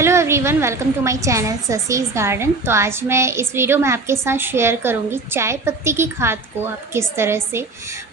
Hello everyone, welcome to my channel Sasi's garden. तो आज मैं इस वीडियो में आपके साथ शेयर करूंगी चाय पत्ती की खाद को आप किस तरह से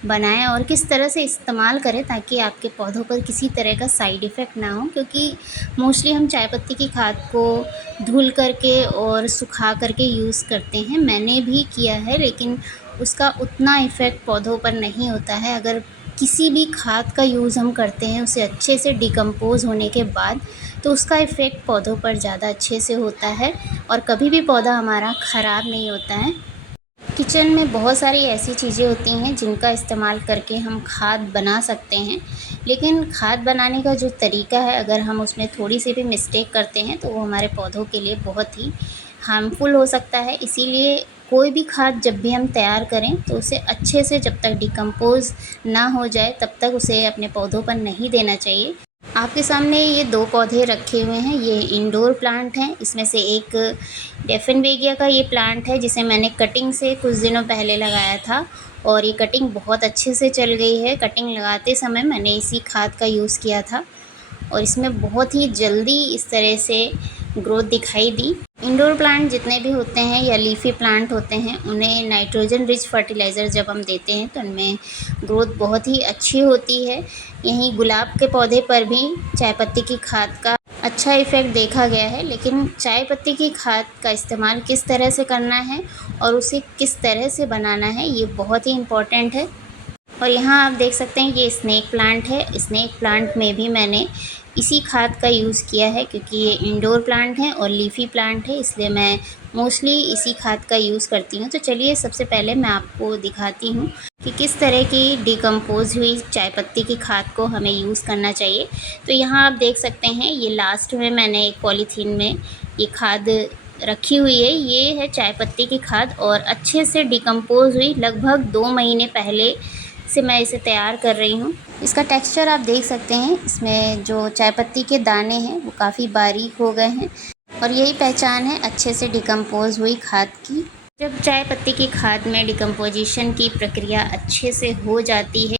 बनाएं और किस तरह से इस्तेमाल करें ताकि आपके पौधों पर किसी तरह का साइड इफ़ेक्ट ना हो। क्योंकि मोस्टली हम चाय पत्ती की खाद को धुल करके और सुखा करके यूज़ करते हैं। मैंने भी किया है, लेकिन उसका उतना इफ़ेक्ट पौधों पर नहीं होता है। अगर किसी भी खाद का यूज़ हम करते हैं उसे अच्छे से डिकम्पोज़ होने के बाद, तो उसका इफ़ेक्ट पौधों पर ज़्यादा अच्छे से होता है और कभी भी पौधा हमारा ख़राब नहीं होता है। किचन में बहुत सारी ऐसी चीज़ें होती हैं जिनका इस्तेमाल करके हम खाद बना सकते हैं, लेकिन खाद बनाने का जो तरीका है, अगर हम उसमें थोड़ी सी भी मिस्टेक करते हैं तो वो हमारे पौधों के लिए बहुत ही हार्मफुल हो सकता है। इसीलिए कोई भी खाद जब भी हम तैयार करें तो उसे अच्छे से, जब तक डिकम्पोज़ ना हो जाए तब तक उसे अपने पौधों पर नहीं देना चाहिए। आपके सामने ये 2 पौधे रखे हुए हैं। ये इंडोर प्लांट हैं। इसमें से एक डेफिनबेगिया का ये प्लांट है जिसे मैंने कटिंग से कुछ दिनों पहले लगाया था और ये कटिंग बहुत अच्छे से चल गई है। कटिंग लगाते समय मैंने इसी खाद का यूज़ किया था और इसमें बहुत ही जल्दी इस तरह से ग्रोथ दिखाई दी। इंडोर प्लांट जितने भी होते हैं या लीफी प्लांट होते हैं, उन्हें नाइट्रोजन रिच फर्टिलाइज़र जब हम देते हैं तो उनमें ग्रोथ बहुत ही अच्छी होती है। यहीं गुलाब के पौधे पर भी चाय पत्ती की खाद का अच्छा इफ़ेक्ट देखा गया है। लेकिन चाय पत्ती की खाद का इस्तेमाल किस तरह से करना है और उसे किस तरह से बनाना है, ये बहुत ही इम्पोर्टेंट है। और यहाँ आप देख सकते हैं ये स्नेक प्लांट है। स्नेक प्लांट में भी मैंने इसी खाद का यूज़ किया है, क्योंकि ये इंडोर प्लांट है और लीफी प्लांट है, इसलिए मैं मोस्टली इसी खाद का यूज़ करती हूँ। तो चलिए सबसे पहले मैं आपको दिखाती हूँ कि किस तरह की डिकम्पोज़ हुई चाय पत्ती की खाद को हमें यूज़ करना चाहिए। तो यहाँ आप देख सकते हैं ये लास्ट में मैंने एक पॉलीथीन में ये खाद रखी हुई है। ये है चाय पत्ती की खाद और अच्छे से डिकम्पोज़ हुई। लगभग 2 महीने पहले से मैं इसे तैयार कर रही हूँ। इसका टेक्सचर आप देख सकते हैं, इसमें जो चाय पत्ती के दाने हैं वो काफ़ी बारीक हो गए हैं और यही पहचान है अच्छे से डिकम्पोज़ हुई खाद की। जब चाय पत्ती की खाद में डिकम्पोजिशन की प्रक्रिया अच्छे से हो जाती है,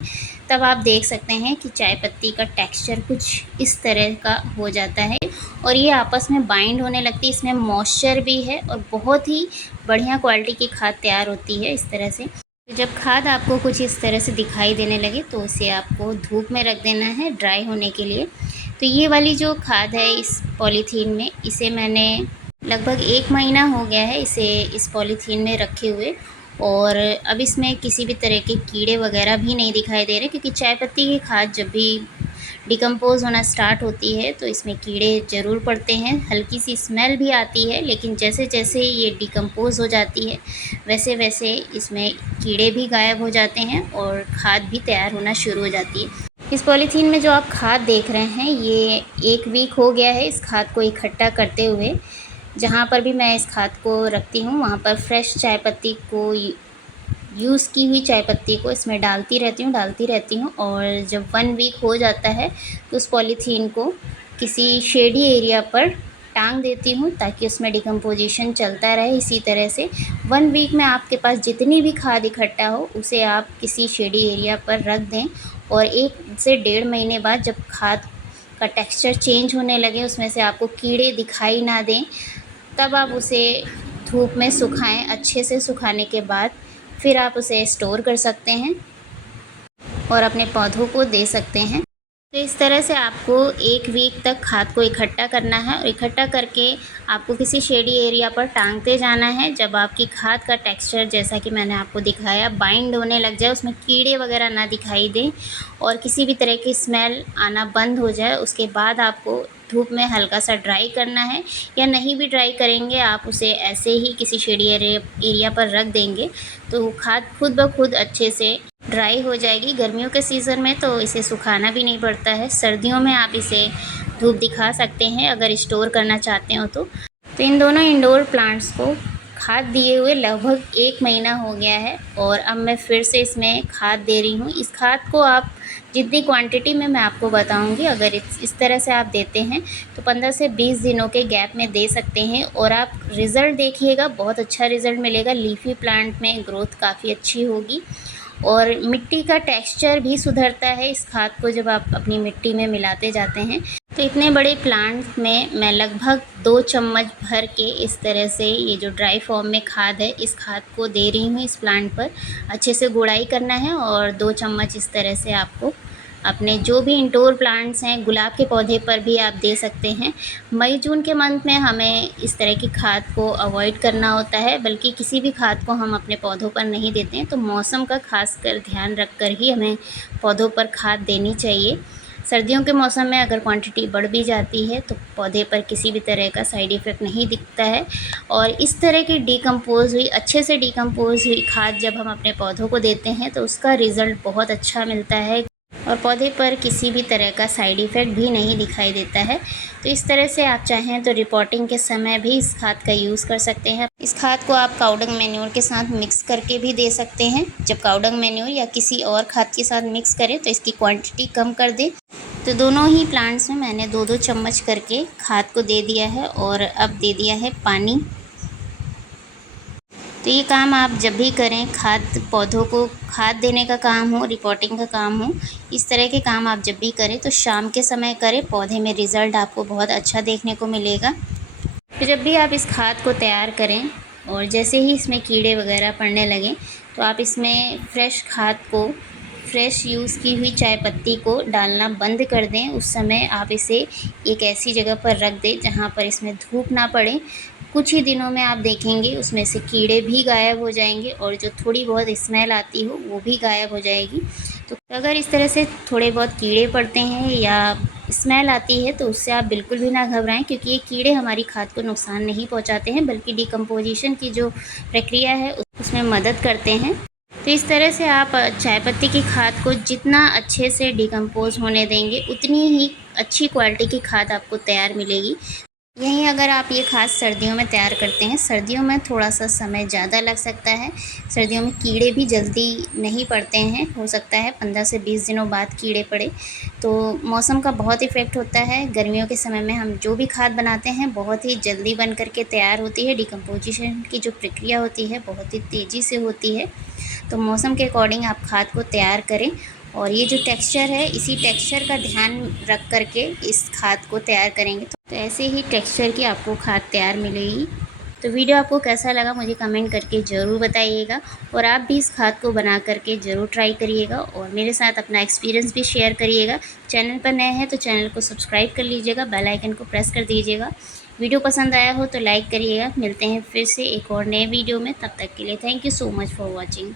तब आप देख सकते हैं कि चाय पत्ती का टेक्सचर कुछ इस तरह का हो जाता है और ये आपस में बाइंड होने लगती है। इसमें मॉइस्चर भी है और बहुत ही बढ़िया क्वालिटी की खाद तैयार होती है इस तरह से। तो जब खाद आपको कुछ इस तरह से दिखाई देने लगे तो उसे आपको धूप में रख देना है ड्राई होने के लिए। तो ये वाली जो खाद है इस पॉलीथीन में, इसे मैंने लगभग 1 महीना हो गया है इसे इस पॉलीथीन में रखे हुए और अब इसमें किसी भी तरह के कीड़े वगैरह भी नहीं दिखाई दे रहे, क्योंकि चाय पत्ती की खाद जब भी डिकम्पोज़ होना स्टार्ट होती है तो इसमें कीड़े ज़रूर पड़ते हैं। हल्की सी स्मेल भी आती है, लेकिन जैसे जैसे ये डिकम्पोज़ हो जाती है वैसे वैसे इसमें कीड़े भी गायब हो जाते हैं और खाद भी तैयार होना शुरू हो जाती है। इस पॉलीथीन में जो आप खाद देख रहे हैं, ये 1 वीक हो गया है इस खाद को इकट्ठा करते हुए। जहाँ पर भी मैं इस खाद को रखती हूँ वहाँ पर फ्रेश चाय पत्ती को, यूज़ की हुई चाय पत्ती को इसमें डालती रहती हूँ और जब 1 वीक हो जाता है तो उस पॉलीथीन को किसी शेडी एरिया पर टांग देती हूँ ताकि उसमें डिकम्पोजिशन चलता रहे। इसी तरह से 1 वीक में आपके पास जितनी भी खाद इकट्ठा हो उसे आप किसी शेडी एरिया पर रख दें और 1 से 1.5 महीने बाद जब खाद का टेक्सचर चेंज होने लगे, उसमें से आपको कीड़े दिखाई ना दें, तब आप उसे धूप में सुखाएं। अच्छे से सुखाने के बाद फिर आप उसे स्टोर कर सकते हैं और अपने पौधों को दे सकते हैं। तो इस तरह से आपको 1 वीक तक खाद को इकट्ठा करना है और इकट्ठा करके आपको किसी शेडी एरिया पर टांगते जाना है। जब आपकी खाद का टेक्सचर, जैसा कि मैंने आपको दिखाया, बाइंड होने लग जाए, उसमें कीड़े वगैरह ना दिखाई दें और किसी भी तरह की स्मेल आना बंद हो जाए, उसके बाद आपको धूप में हल्का सा ड्राई करना है। या नहीं भी ड्राई करेंगे, आप उसे ऐसे ही किसी शेडी एरिया पर रख देंगे तो खाद खुद ब खुद अच्छे से ड्राई हो जाएगी। गर्मियों के सीज़न में तो इसे सुखाना भी नहीं पड़ता है। सर्दियों में आप इसे धूप दिखा सकते हैं अगर स्टोर करना चाहते हो तो। इन दोनों इंडोर प्लांट्स को खाद दिए हुए लगभग 1 महीना हो गया है और अब मैं फिर से इसमें खाद दे रही हूँ। इस खाद को आप जितनी क्वांटिटी में मैं आपको बताऊंगी, अगर इस तरह से आप देते हैं तो 15 से 20 दिनों के गैप में दे सकते हैं और आप रिज़ल्ट देखिएगा, बहुत अच्छा रिज़ल्ट मिलेगा। लीफी प्लांट में ग्रोथ काफ़ी अच्छी होगी और मिट्टी का टेक्सचर भी सुधरता है इस खाद को जब आप अपनी मिट्टी में मिलाते जाते हैं। तो इतने बड़े प्लांट में मैं लगभग 2 चम्मच भर के इस तरह से ये जो ड्राई फॉर्म में खाद है, इस खाद को दे रही हूँ इस प्लांट पर। अच्छे से गुड़ाई करना है और 2 चम्मच इस तरह से आपको अपने जो भी इंडोर प्लांट्स हैं, गुलाब के पौधे पर भी आप दे सकते हैं। मई जून के मंथ में हमें इस तरह की खाद को अवॉइड करना होता है, बल्कि किसी भी खाद को हम अपने पौधों पर नहीं देते हैं। तो मौसम का ख़ासकर ध्यान रख कर ही हमें पौधों पर खाद देनी चाहिए। सर्दियों के मौसम में अगर क्वांटिटी बढ़ भी जाती है तो पौधे पर किसी भी तरह का साइड इफ़ेक्ट नहीं दिखता है। और इस तरह की डिकम्पोज़ हुई, अच्छे से डिकम्पोज़ हुई खाद जब हम अपने पौधों को देते हैं तो उसका रिज़ल्ट बहुत अच्छा मिलता है और पौधे पर किसी भी तरह का साइड इफ़ेक्ट भी नहीं दिखाई देता है। तो इस तरह से आप चाहें तो रिपोर्टिंग के समय भी इस खाद का यूज़ कर सकते हैं। इस खाद को आप काउडंग मैन्योर के साथ मिक्स करके भी दे सकते हैं। जब काउडंग मैन्योर या किसी और खाद के साथ मिक्स करें तो इसकी क्वांटिटी कम कर दें। तो दोनों ही प्लांट्स में मैंने 2-2 चम्मच करके खाद को दे दिया है और अब दे दिया है पानी। तो ये काम आप जब भी करें, खाद पौधों को खाद देने का काम हो, रिपोर्टिंग का काम हो, इस तरह के काम आप जब भी करें तो शाम के समय करें। पौधे में रिज़ल्ट आपको बहुत अच्छा देखने को मिलेगा। तो जब भी आप इस खाद को तैयार करें और जैसे ही इसमें कीड़े वगैरह पड़ने लगें तो आप इसमें फ्रेश खाद को, फ्रेश यूज़ की हुई चाय पत्ती को डालना बंद कर दें। उस समय आप इसे एक ऐसी जगह पर रख दें जहाँ पर इसमें धूप ना पड़े। कुछ ही दिनों में आप देखेंगे उसमें से कीड़े भी गायब हो जाएंगे और जो थोड़ी बहुत स्मेल आती हो वो भी गायब हो जाएगी। तो अगर इस तरह से थोड़े बहुत कीड़े पड़ते हैं या स्मेल आती है तो उससे आप बिल्कुल भी ना घबराएं, क्योंकि ये कीड़े हमारी खाद को नुकसान नहीं पहुंचाते हैं, बल्कि डिकम्पोजिशन की जो प्रक्रिया है उसमें मदद करते हैं। तो इस तरह से आप चाय पत्ती की खाद को जितना अच्छे से डिकम्पोज़ होने देंगे उतनी ही अच्छी क्वालिटी की खाद आपको तैयार मिलेगी। यहीं अगर आप ये खाद सर्दियों में तैयार करते हैं, सर्दियों में थोड़ा सा समय ज़्यादा लग सकता है। सर्दियों में कीड़े भी जल्दी नहीं पड़ते हैं, हो सकता है 15 से 20 दिनों बाद कीड़े पड़े। तो मौसम का बहुत इफ़ेक्ट होता है। गर्मियों के समय में हम जो भी खाद बनाते हैं बहुत ही जल्दी बन कर के तैयार होती है। डिकम्पोजिशन की जो प्रक्रिया होती है बहुत ही तेज़ी से होती है। तो मौसम के अकॉर्डिंग आप खाद को तैयार करें और ये जो टेक्सचर है, इसी टेक्सचर का ध्यान रख कर के इस खाद को तैयार करेंगे तो ऐसे ही टेक्सचर की आपको खाद तैयार मिलेगी। तो वीडियो आपको कैसा लगा मुझे कमेंट करके ज़रूर बताइएगा और आप भी इस खाद को बना करके ज़रूर ट्राई करिएगा और मेरे साथ अपना एक्सपीरियंस भी शेयर करिएगा। चैनल पर नए हैं तो चैनल को सब्सक्राइब कर लीजिएगा, बेल आइकन को प्रेस कर दीजिएगा। वीडियो पसंद आया हो तो लाइक करिएगा। मिलते हैं फिर से एक और नए वीडियो में, तब तक के लिए thank you so much for watching.